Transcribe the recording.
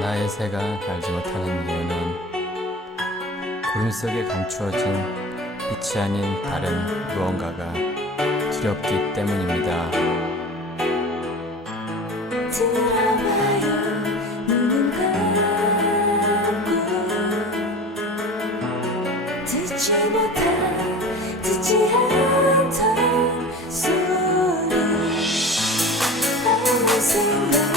나의 새가 알지 못하는 이유는 구름 속에 감추어진 빛이 아닌 다른 무언가가 두렵기 때문입니다. 지지한 소리 아무 생각